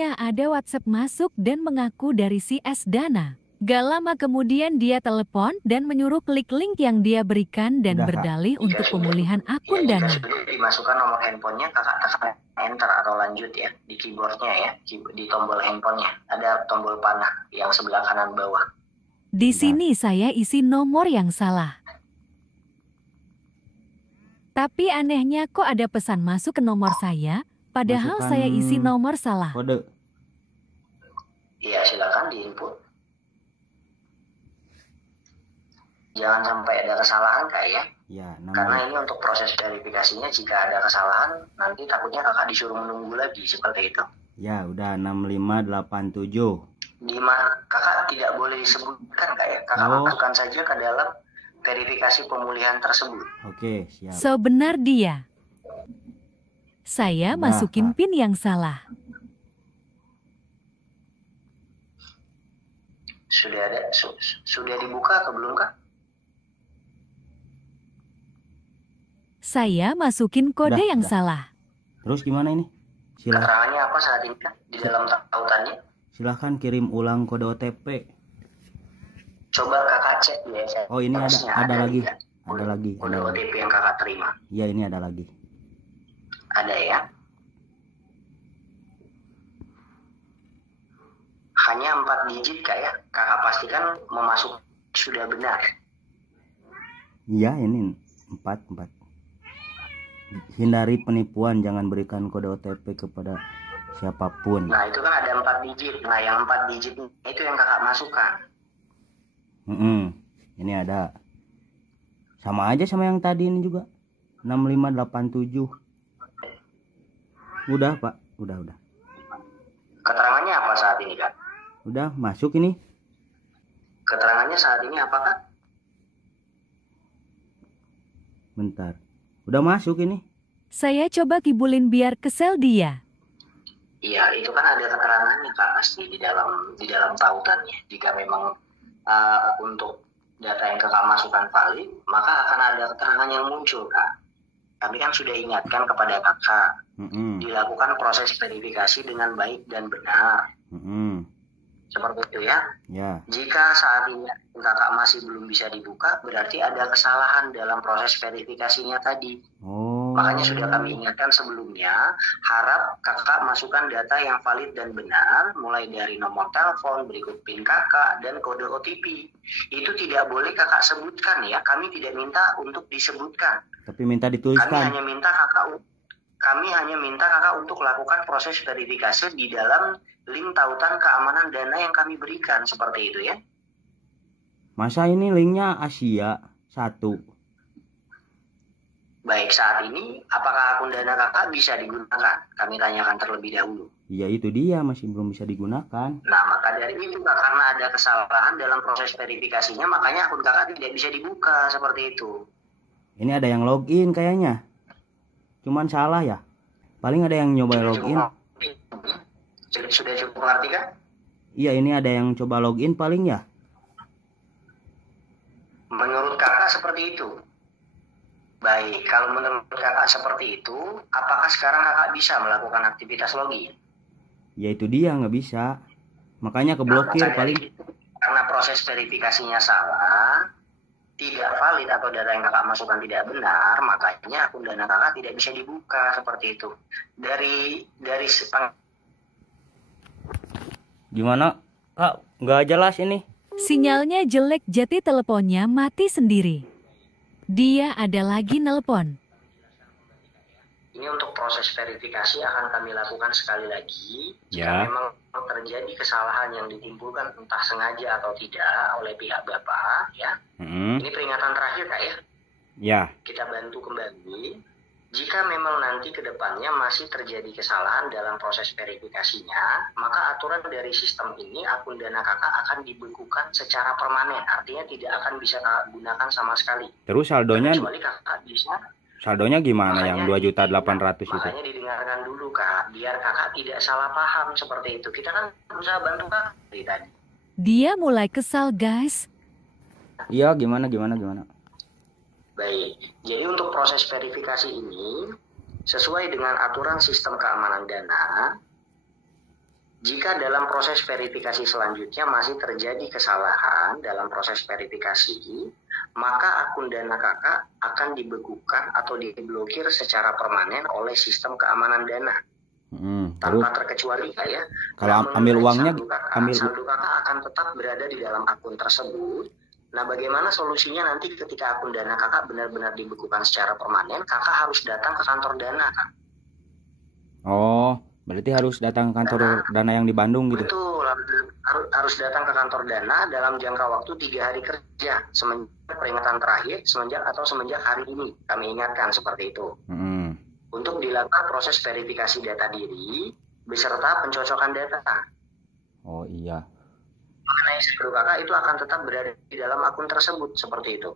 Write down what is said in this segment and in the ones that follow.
Selanjutnya ada WhatsApp masuk dan mengaku dari si S Dana. Gak lama kemudian dia telepon dan menyuruh klik link yang dia berikan dan berdalih untuk pemulihan akun Dana. Jika sudah dimasukkan nomor handphonenya, kakak tekan enter atau lanjut ya di keyboardnya ya, di tombol handphonenya ada tombol panah yang sebelah kanan bawah. Di sini saya isi nomor yang salah. Tapi anehnya kok ada pesan masuk ke nomor saya, padahal saya isi nomor salah. Kode. Iya, silakan diinput. Jangan sampai ada kesalahan kak ya. Ya, karena ini untuk proses verifikasinya, jika ada kesalahan nanti takutnya kakak disuruh menunggu lagi seperti itu. Ya udah 6587. Kakak tidak boleh disebutkan kak ya. Kakak masukkan saja ke dalam verifikasi pemulihan tersebut. Oke, siap. So benar dia. Saya masukin PIN yang salah. Sudah dibuka atau belum kak? Saya masukin kode yang salah. Terus gimana ini? Silahkan. Keterangannya apa saat ini kak? Di dalam tautannya? Silahkan kirim ulang kode OTP. Coba kakak cek ya. Oh ini ada lagi. Ada lagi. Kode OTP yang kakak terima. Iya ini ada lagi. Ada ya. Hanya 4 digit kak ya. Kakak pastikan memasuk sudah benar. Iya ini 4. Hindari penipuan, jangan berikan kode OTP kepada siapapun. Nah itu kan ada 4 digit. Nah yang 4 digit itu yang kakak masukkan. Ini ada. Sama aja sama yang tadi ini juga. 6587. Udah pak, udah. Keterangannya apa saat ini kak? Udah masuk ini. Keterangannya saat ini apa kak? Bentar. Udah masuk ini. Saya coba kibulin biar kesel dia. Iya, itu kan ada keterangannya kak pasti di dalam tautannya. Jika memang untuk data yang kakak masukkan valid, maka akan ada keterangan yang muncul kak. Kami kan sudah ingatkan kepada kakak, dilakukan proses verifikasi dengan baik dan benar. Seperti itu ya. Jika saat ini kakak masih belum bisa dibuka, berarti ada kesalahan dalam proses verifikasinya tadi. Makanya sudah kami ingatkan sebelumnya, harap kakak masukkan data yang valid dan benar, mulai dari nomor telepon, berikut PIN kakak, dan kode OTP. Itu tidak boleh kakak sebutkan ya, kami tidak minta untuk disebutkan. Tapi minta dituliskan. Kami hanya minta kakak untuk lakukan proses verifikasi di dalam link tautan keamanan Dana yang kami berikan, seperti itu ya. Masa ini linknya Asia 1? Baik, saat ini apakah akun Dana kakak bisa digunakan? Kami tanyakan terlebih dahulu. Iya itu dia, masih belum bisa digunakan. Nah maka dari itu kak, karena ada kesalahan dalam proses verifikasinya, makanya akun kakak tidak bisa dibuka seperti itu. Ini ada yang login kayaknya. Cuman salah ya. Paling ada yang nyoba login. Sudah cukup ngerti kan? Iya ini ada yang coba login paling ya. Menurut kakak seperti itu. Baik, kalau menurut kakak seperti itu, apakah sekarang kakak bisa melakukan aktivitas login? Ya itu dia, nggak bisa. Makanya keblokir paling. Karena proses verifikasinya salah, tidak valid atau data yang kakak masukkan tidak benar, makanya akun Dana kakak tidak bisa dibuka seperti itu. Dari Gimana? Kak, nggak jelas ini. Sinyalnya jelek, jadi teleponnya mati sendiri. Dia ada lagi nelpon. Ini untuk proses verifikasi akan kami lakukan sekali lagi. Jika memang terjadi kesalahan yang ditimbulkan entah sengaja atau tidak oleh pihak Bapak, ya. Ini peringatan terakhir kak ya. Ya. Kita bantu kembali. Jika memang nanti ke depannya masih terjadi kesalahan dalam proses verifikasinya, maka aturan dari sistem ini akun Dana kakak akan dibekukan secara permanen. Artinya tidak akan bisa kakak gunakan sama sekali. Terus saldonya? Kecuali kakak bisa. Saldonya gimana yang 2.800.000 itu? Makanya didengarkan dulu kak, biar kakak tidak salah paham seperti itu. Kita kan berusaha bantu kakak dari tadi. Dia mulai kesal guys. Iya gimana? Baik, jadi untuk proses verifikasi ini, sesuai dengan aturan sistem keamanan Dana, Jika dalam proses verifikasi selanjutnya masih terjadi kesalahan dalam proses verifikasi, maka akun Dana Kakak akan dibekukan atau diblokir secara permanen oleh sistem keamanan Dana. Tanpa terkecuali Kak ya. Kalau ambil uangnya, saldo Kakak akan tetap berada di dalam akun tersebut. Nah, bagaimana solusinya nanti ketika akun Dana Kakak benar-benar dibekukan secara permanen, Kakak harus datang ke kantor Dana, Kak. Oh, berarti harus datang ke kantor Dana yang di Bandung gitu? Betul, harus datang ke kantor Dana dalam jangka waktu 3 hari kerja semenjak peringatan terakhir, semenjak hari ini. Kami ingatkan seperti itu. Untuk dilakukan proses verifikasi data diri beserta pencocokan data. Oh iya. Mengenai saldo Kakak itu akan tetap berada di dalam akun tersebut seperti itu.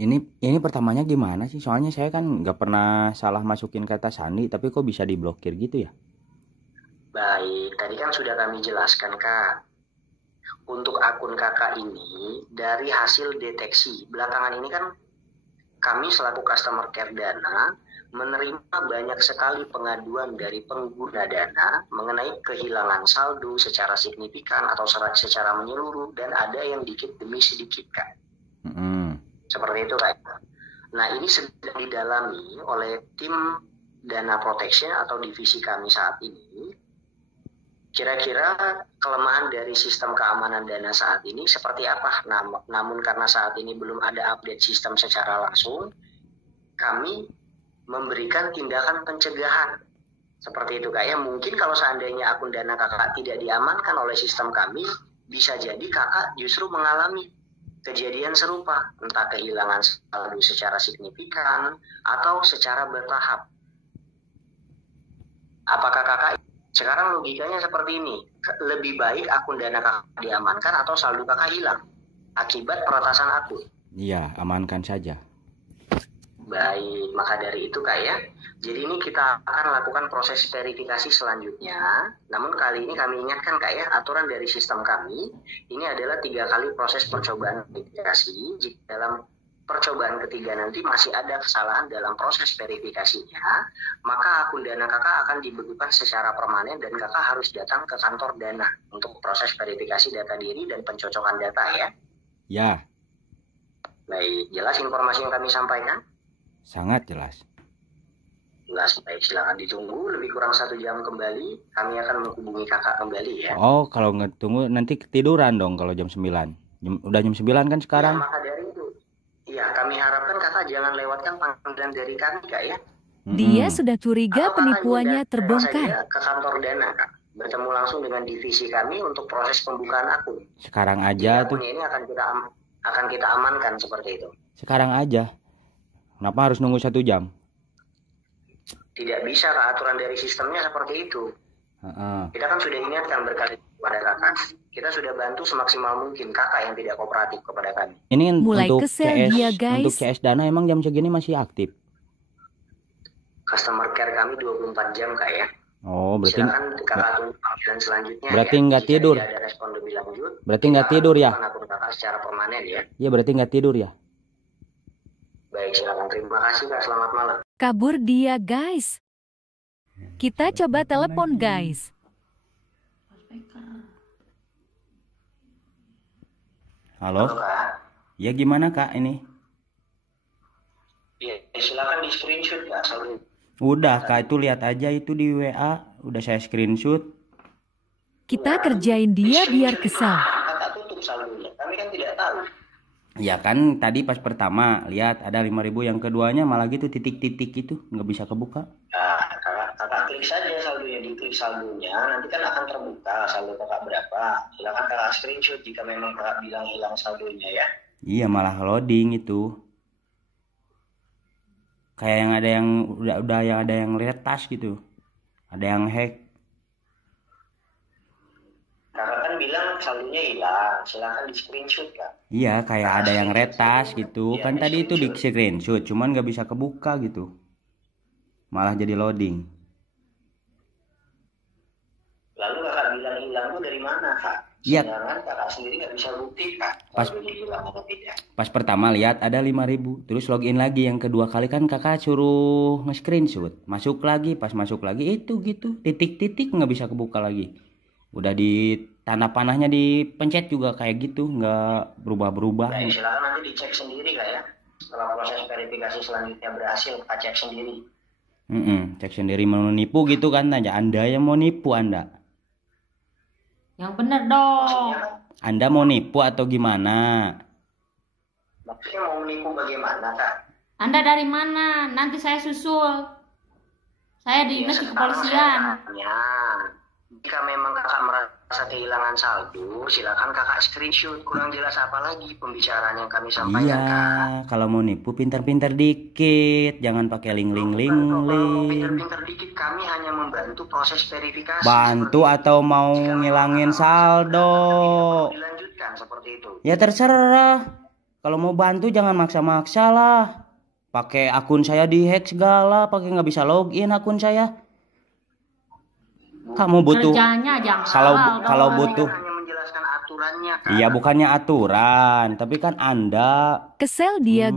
Ini pertamanya gimana sih? Soalnya saya kan nggak pernah salah masukin kata sandi, tapi kok bisa diblokir gitu ya? Baik, tadi kan sudah kami jelaskan Kak. Untuk akun Kakak ini dari hasil deteksi belakangan ini kan kami selaku customer care Dana menerima banyak sekali pengaduan dari pengguna Dana mengenai kehilangan saldo secara signifikan atau secara menyeluruh, dan ada yang dikit demi sedikit Kak. Seperti itu Kak. Nah, ini sedang didalami oleh tim Dana Protection atau divisi kami saat ini. Kira-kira kelemahan dari sistem keamanan Dana saat ini seperti apa? Namun karena saat ini belum ada update sistem secara langsung, kami memberikan tindakan pencegahan. Seperti itu Kak ya. Mungkin kalau seandainya akun Dana Kakak tidak diamankan oleh sistem kami, bisa jadi Kakak justru mengalami kejadian serupa, entah kehilangan saldo secara signifikan atau secara bertahap. Apakah Kakak sekarang logikanya seperti ini, lebih baik akun Dana Kakak diamankan atau saldo Kakak hilang akibat peretasan akun? Iya, amankan saja. Baik, maka dari itu Kak ya, jadi ini kita akan lakukan proses verifikasi selanjutnya. Namun kali ini kami ingatkan Kak ya, aturan dari sistem kami ini adalah 3 kali proses percobaan verifikasi. Jika dalam percobaan ketiga nanti masih ada kesalahan dalam proses verifikasinya, maka akun Dana Kakak akan dibekukan secara permanen dan Kakak harus datang ke kantor Dana untuk proses verifikasi data diri dan pencocokan data ya. Ya. Baik, jelas informasi yang kami sampaikan? Sangat jelas. Jelas, baik, silakan ditunggu lebih kurang 1 jam kembali. Kami akan menghubungi Kakak kembali ya. Oh, kalau nggak tunggu nanti ketiduran dong kalau jam 9. Udah jam 9 kan sekarang? Ya, maka dari itu. Iya, kami harapkan Kakak jangan lewatkan panggilan dari kami Kak ya. Dia sudah curiga penipuannya terbongkar. Ke kantor Dana Kak. Bertemu langsung dengan divisi kami untuk proses pembukaan akun. Sekarang aja tuh. Ini akan kita amankan seperti itu. Sekarang aja. Kenapa harus nunggu 1 jam? Tidak bisa Kak, aturan dari sistemnya seperti itu. Kita kan sudah ingatkan berkali kepada Kakak. Kita sudah bantu semaksimal mungkin Kakak yang tidak kooperatif kepada kami. Ini mulai untuk kesel CS, dia guys. Untuk CS Dana emang jam segini masih aktif? Customer care kami 24 jam Kak ya. Oh, berarti silakan Kakak tunggu panggilan selanjutnya. Berarti ya. nggak tidur. Jika ada respon lebih lanjut, berarti nggak tidur ya? Akun Kakak secara permanen ya. Iya, berarti nggak tidur ya? Baik, silakan. Terima kasih Kak. Selamat malam. Kabur dia guys. Kita coba telepon guys. Halo? Halo Kak. Ya gimana Kak ini? Iya, silakan di screenshot ya. Udah Kak, itu lihat aja itu di WA. Udah saya screenshot. Kita kerjain dia biar kesal. Kakak tutup saldonya. Kami kan tidak tahu. Ya kan tadi pas pertama lihat ada 5.000, yang keduanya malah gitu titik-titik itu nggak bisa kebuka. Nah, kakak klik saja saldonya, diklik saldonya, nanti kan akan terbuka saldo kakak berapa. Silakan kakak screenshot jika memang kakak bilang hilang saldonya ya. Iya, malah loading itu. Kayak yang ada yang retas gitu. Ada yang hack. Kakak kan bilang saldonya hilang, silakan di screenshot Kak. Iya, kayak ada yang retas gitu. Ya, Kan tadi itu di screenshot, cuman nggak bisa kebuka gitu. Malah jadi loading. Lalu kakak bilang hilang itu dari mana Kak? Iya. Sedangkan kakak sendiri nggak bisa bukti Kak. Hilang atau tidak. Pas pertama lihat ada 5.000, terus login lagi. Yang kedua kali kan kakak suruh nge-screenshot. Masuk lagi, pas masuk lagi itu gitu. Titik-titik nggak bisa kebuka lagi. Udah di tanah panahnya dipencet juga kayak gitu, nggak berubah-berubah. Nah, silakan nanti dicek sendiri Kak ya. Setelah proses verifikasi selanjutnya berhasil, Kak cek sendiri. Cek sendiri mau nipu gitu kan aja. Anda yang mau nipu Anda. Yang bener dong. Maksudnya, Anda mau nipu atau gimana? maksudnya mau menipu bagaimana Kak? Anda dari mana? Nanti saya susul. Saya diingat di kepolisian. Jika memang kakak merasa kehilangan saldo, silakan kakak screenshot. Kurang jelas apa lagi pembicaraan yang kami sampaikan, Iya, Kak? kalau mau nipu pintar-pintar dikit, jangan pakai link. Kalau pintar-pintar dikit, kami hanya membantu proses verifikasi. Bantu atau mau ngilangin saldo? Dilanjutkan seperti itu. Ya terserah. Kalau mau bantu jangan maksa-maksa lah. Pakai akun saya dihack segala, pakai nggak bisa login akun saya. Kamu butuh Kerjanya jangan kalau butuh. Hanya menjelaskan aturannya, Kak. Iya, bukannya aturan, tapi kan Anda Kesel dia